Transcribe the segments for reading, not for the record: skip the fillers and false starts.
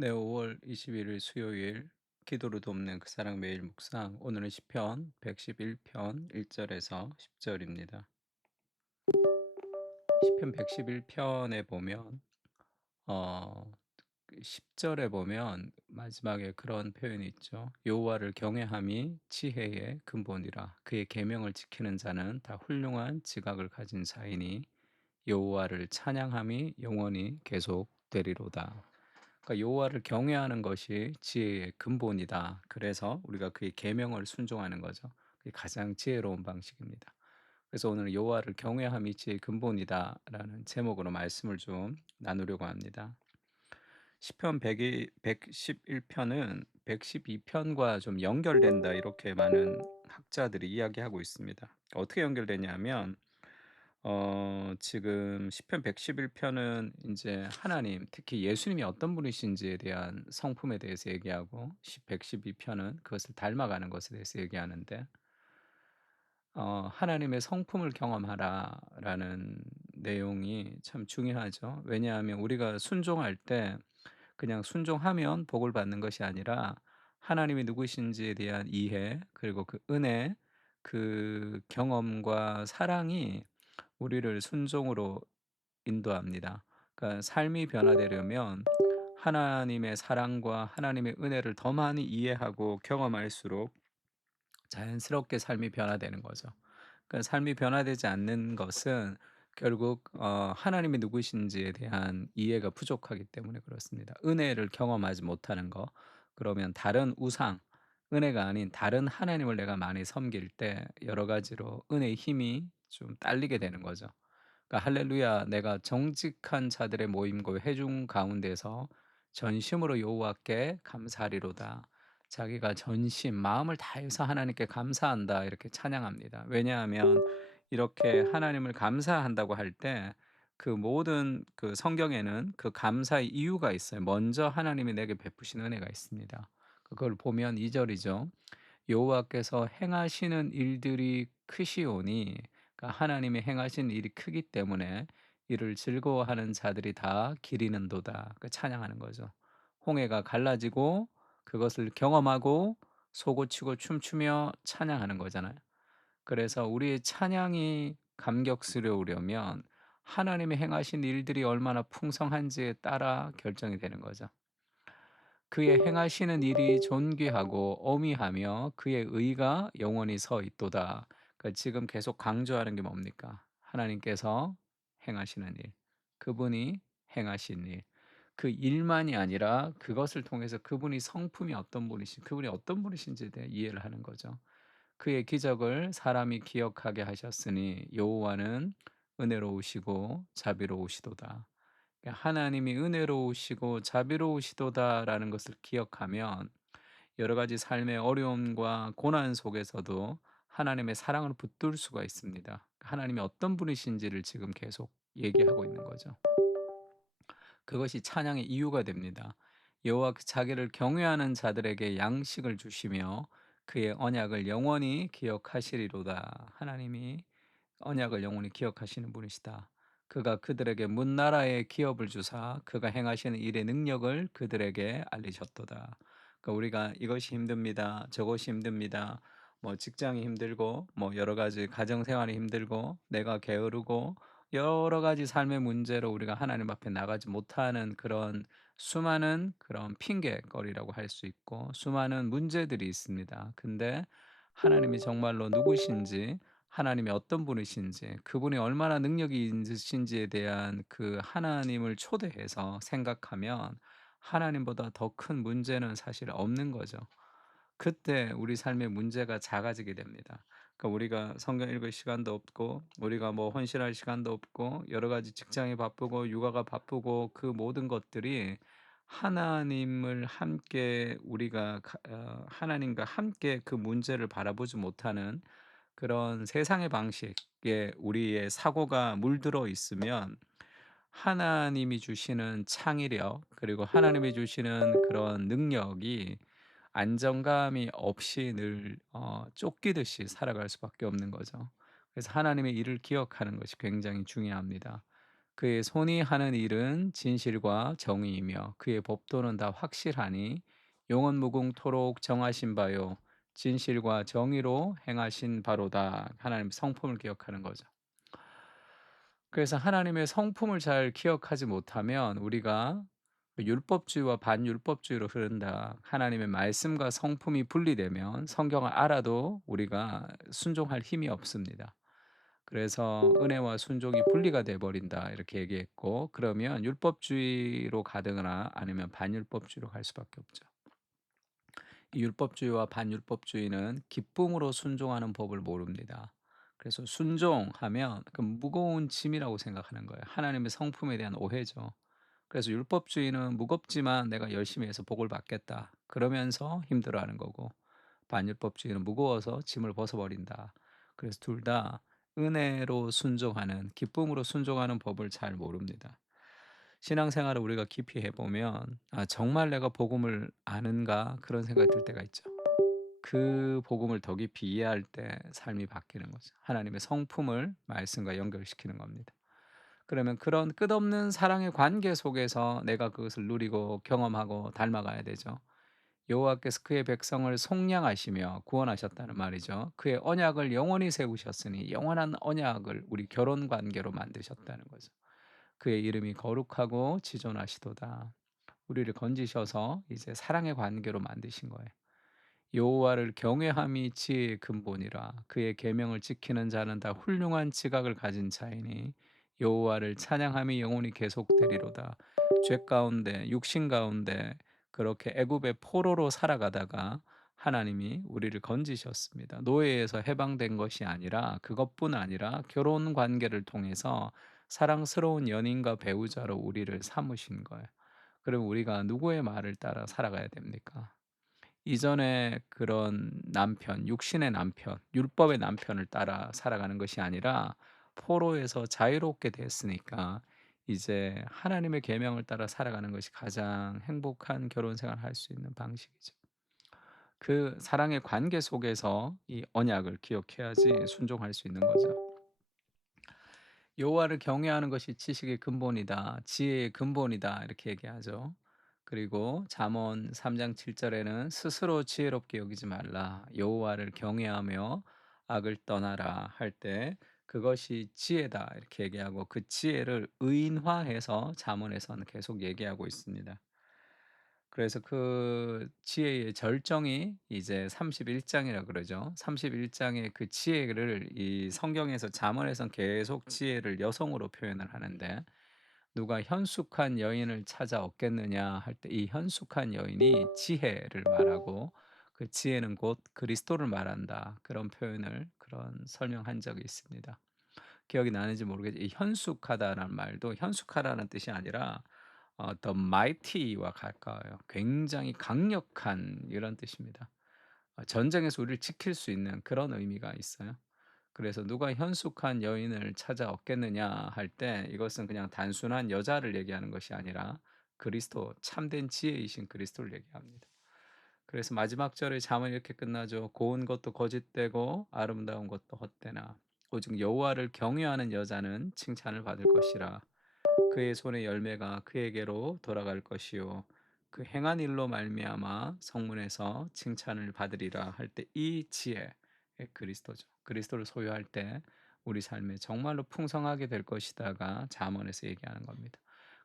네, 5월 21일 수요일 기도로 돕는 그 사랑 매일 묵상. 오늘은 시편 111편 1절에서 10절입니다. 시편 111편에 보면 어 10절에 보면 마지막에 그런 표현이 있죠. 여호와를 경외함이 지혜의 근본이라. 그의 계명을 지키는 자는 다 훌륭한 지각을 가진 자이니 여호와를 찬양함이 영원히 계속되리로다. 그러니까 여호와를 경외하는 것이 지혜의 근본이다. 그래서 우리가 그의 계명을 순종하는 거죠. 그게 가장 지혜로운 방식입니다. 그래서 오늘 여호와를 경외함이 지혜의 근본이다라는 제목으로 말씀을 좀 나누려고 합니다. 시편 111편은 112편과 좀 연결된다 이렇게 많은 학자들이 이야기하고 있습니다. 어떻게 연결되냐면 지금 시편 111편은 인제 하나님, 특히 예수님이 어떤 분이신지에 대한 성품에 대해서 얘기하고 112편은 그것을 닮아가는 것에 대해서 얘기하는데 "하나님의 성품을 경험하라."라는 내용이 참 중요하죠. 왜냐하면 우리가 순종할 때 그냥 순종하면 복을 받는 것이 아니라 하나님이 누구신지에 대한 이해, 그리고 그 은혜, 그 경험과 사랑이 우리를 순종으로 인도합니다. 그러니까 삶이 변화되려면 하나님의 사랑과 하나님의 은혜를 더 많이 이해하고 경험할수록 자연스럽게 삶이 변화되는 거죠. 그러니까 삶이 변화되지 않는 것은 결국 하나님이 누구신지에 대한 이해가 부족하기 때문에 그렇습니다. 은혜를 경험하지 못하는 거. 그러면 다른 우상, 은혜가 아닌 다른 하나님을 내가 많이 섬길 때 여러 가지로 은혜의 힘이 좀 딸리게 되는 거죠. 그러니까 할렐루야, 내가 정직한 자들의 모임과 회중 가운데서 전심으로 여호와께 감사하리로다. 자기가 전심 마음을 다해서 하나님께 감사한다 이렇게 찬양합니다. 왜냐하면 이렇게 하나님을 감사한다고 할 때 그 모든 그 성경에는 그 감사의 이유가 있어요. 먼저 하나님이 내게 베푸신 은혜가 있습니다. 그걸 보면 2 절이죠. 여호와께서 행하시는 일들이 크시오니, 그러니까 하나님이 행하신 일이 크기 때문에 이를 즐거워하는 자들이 다 기리는도다. 그 찬양하는 거죠. 홍해가 갈라지고 그것을 경험하고 솟구치고 춤추며 찬양하는 거잖아요. 그래서 우리의 찬양이 감격스러우려면 하나님이 행하신 일들이 얼마나 풍성한지에 따라 결정이 되는 거죠. 그의 행하시는 일이 존귀하고 어미하며 그의 의가 영원히 서 있도다. 그러니까 지금 계속 강조하는 게 뭡니까? 하나님께서 행하시는 일, 그분이 행하신 일, 그 일만이 아니라 그것을 통해서 그분이 성품이 어떤 분이신, 그분이 어떤 분이신지에 대해 이해를 하는 거죠. 그의 기적을 사람이 기억하게 하셨으니 여호와는 은혜로우시고 자비로우시도다. 그러니까 하나님이 은혜로우시고 자비로우시도다라는 것을 기억하면 여러 가지 삶의 어려움과 고난 속에서도 하나님의 사랑을 붙들 수가 있습니다. 하나님이 어떤 분이신지를 지금 계속 얘기하고 있는 거죠. 그것이 찬양의 이유가 됩니다. 여호와 그 자기를 경외하는 자들에게 양식을 주시며 그의 언약을 영원히 기억하시리로다. 하나님이 언약을 영원히 기억하시는 분이시다. 그가 그들에게 문나라의 기업을 주사 그가 행하시는 일의 능력을 그들에게 알리셨도다. 그러니까 우리가 이것이 힘듭니다. 저것이 힘듭니다. 뭐 직장이 힘들고 뭐 여러 가지 가정 생활이 힘들고 내가 게으르고 여러 가지 삶의 문제로 우리가 하나님 앞에 나가지 못하는 그런 수많은 그런 핑계거리라고 할 수 있고 수많은 문제들이 있습니다. 근데 하나님이 정말로 누구신지, 하나님이 어떤 분이신지, 그분이 얼마나 능력이 있으신지에 대한 그 하나님을 초대해서 생각하면 하나님보다 더 큰 문제는 사실 없는 거죠. 그때 우리 삶의 문제가 작아지게 됩니다. 그러니까 우리가 성경 읽을 시간도 없고 우리가 뭐 헌신할 시간도 없고 여러 가지 직장이 바쁘고 육아가 바쁘고 그 모든 것들이 하나님을 함께 우리가 하나님과 함께 그 문제를 바라보지 못하는 그런 세상의 방식에 우리의 사고가 물들어 있으면 하나님이 주시는 창의력, 그리고 하나님이 주시는 그런 능력이 안정감이 없이 늘 쫓기듯이 살아갈 수밖에 없는 거죠. 그래서 하나님의 일을 기억하는 것이 굉장히 중요합니다. 그의 손이 하는 일은 진실과 정의이며 그의 법도는 다 확실하니 영원무궁토록 정하신 바요 진실과 정의로 행하신 바로다. 하나님의 성품을 기억하는 거죠. 그래서 하나님의 성품을 잘 기억하지 못하면 우리가 율법주의와 반율법주의로 흐른다. 하나님의 말씀과 성품이 분리되면 성경을 알아도 우리가 순종할 힘이 없습니다. 그래서 은혜와 순종이 분리가 돼 버린다 이렇게 얘기했고, 그러면 율법주의로 가거나 아니면 반율법주의로 갈 수밖에 없죠. 이 율법주의와 반율법주의는 기쁨으로 순종하는 법을 모릅니다. 그래서 순종하면 그 무거운 짐이라고 생각하는 거예요. 하나님의 성품에 대한 오해죠. 그래서 율법주의는 무겁지만 내가 열심히 해서 복을 받겠다, 그러면서 힘들어하는 거고, 반율법주의는 무거워서 짐을 벗어버린다. 그래서 둘 다 은혜로 순종하는, 기쁨으로 순종하는 법을 잘 모릅니다. 신앙생활을 우리가 깊이 해보면 '아 정말 내가 복음을 아는가?' 그런 생각이 들 때가 있죠. 그 복음을 더 깊이 이해할 때 삶이 바뀌는 거죠. 하나님의 성품을 말씀과 연결시키는 겁니다. 그러면 그런 끝없는 사랑의 관계 속에서 내가 그것을 누리고 경험하고 닮아가야 되죠. 여호와께서 그의 백성을 속량하시며 구원하셨다는 말이죠. 그의 언약을 영원히 세우셨으니 영원한 언약을 우리 결혼 관계로 만드셨다는 거죠. 그의 이름이 거룩하고 지존하시도다. 우리를 건지셔서 이제 사랑의 관계로 만드신 거예요. 여호와를 경외함이 지혜의 근본이라 그의 계명을 지키는 자는 다 훌륭한 지각을 가진 자이니 여호와를 찬양함이 영원히 계속되리로다. 죄 가운데 육신 가운데 그렇게 애굽의 포로로 살아가다가 하나님이 우리를 건지셨습니다. 노예에서 해방된 것이 아니라, 그것뿐 아니라 결혼 관계를 통해서 사랑스러운 연인과 배우자로 우리를 삼으신 거예요. 그럼 우리가 누구의 말을 따라 살아가야 됩니까? 이전에 그런 남편, 육신의 남편, 율법의 남편을 따라 살아가는 것이 아니라 포로에서 자유롭게 됐으니까 이제 하나님의 계명을 따라 살아가는 것이 가장 행복한 결혼 생활을 할 수 있는 방식이죠. 그 사랑의 관계 속에서 이 언약을 기억해야지 순종할 수 있는 거죠. 여호와를 경외하는 것이 지식의 근본이다. 지혜의 근본이다. 이렇게 얘기하죠. 그리고 잠언 3장 7 절에는 스스로 지혜롭게 여기지 말라. 여호와를 경외하며 악을 떠나라 할 때 그것이 지혜다 이렇게 얘기하고, 그 지혜를 의인화해서 잠언에서는 계속 얘기하고 있습니다. 그래서 그 지혜의 절정이 이제 31 장이라 그러죠. 31 장의 그 지혜를 이 성경에서 잠언에선 계속 지혜를 여성으로 표현을 하는데, 누가 현숙한 여인을 찾아 얻겠느냐 할 때 이 현숙한 여인이 지혜를 말하고, 그 지혜는 곧 그리스도를 말한다. 그런 표현을, 그런 설명한 적이 있습니다. 기억이 나는지 모르겠지만 이 현숙하다라는 말도 현숙하다는 뜻이 아니라 The mighty와 가까워요. 굉장히 강력한 이런 뜻입니다. 전쟁에서 우리를 지킬 수 있는 그런 의미가 있어요. 그래서 누가 현숙한 여인을 찾아 얻겠느냐 할 때 이것은 그냥 단순한 여자를 얘기하는 것이 아니라 그리스도, 참된 지혜이신 그리스도를 얘기합니다. 그래서 마지막 절에 잠언 이렇게 끝나죠. 고운 것도 거짓되고 아름다운 것도 헛되나 오직 여호와를 경외하는 여자는 칭찬을 받을 것이라. 그의 손의 열매가 그에게로 돌아갈 것이요 그 행한 일로 말미암아 성문에서 칭찬을 받으리라 할 때 이 지혜 그리스도죠. 그리스도를 소유할 때 우리 삶에 정말로 풍성하게 될 것이다가 잠언에서 얘기하는 겁니다.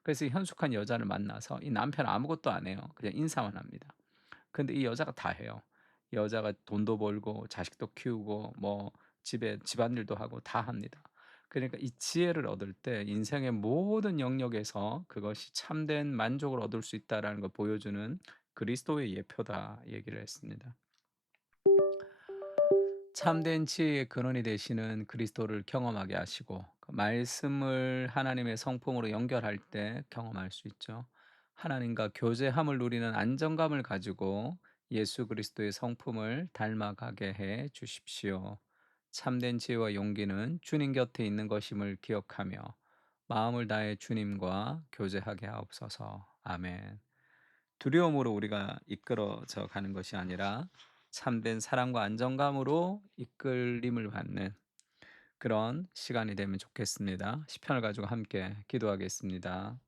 그래서 이 현숙한 여자를 만나서 이 남편 아무것도 안 해요. 그냥 인사만 합니다. 근데 이 여자가 다 해요. 여자가 돈도 벌고 자식도 키우고 뭐 집에 집안일도 하고 다 합니다. 그러니까 이 지혜를 얻을 때 인생의 모든 영역에서 그것이 참된 만족을 얻을 수 있다라는 걸 보여주는 그리스도의 예표다 얘기를 했습니다. 참된 지혜의 근원이 되시는 그리스도를 경험하게 하시고 그 말씀을 하나님의 성품으로 연결할 때 경험할 수 있죠. 하나님과 교제함을 누리는 안정감을 가지고 예수 그리스도의 성품을 닮아가게 해 주십시오. 참된 지혜와 용기는 주님 곁에 있는 것임을 기억하며 마음을 다해 주님과 교제하게 하옵소서. 아멘. 두려움으로 우리가 이끌어져 가는 것이 아니라 참된 사랑과 안정감으로 이끌림을 받는, 그런 시간이 되면 좋겠습니다. 시편을 가지고 함께 기도하겠습니다.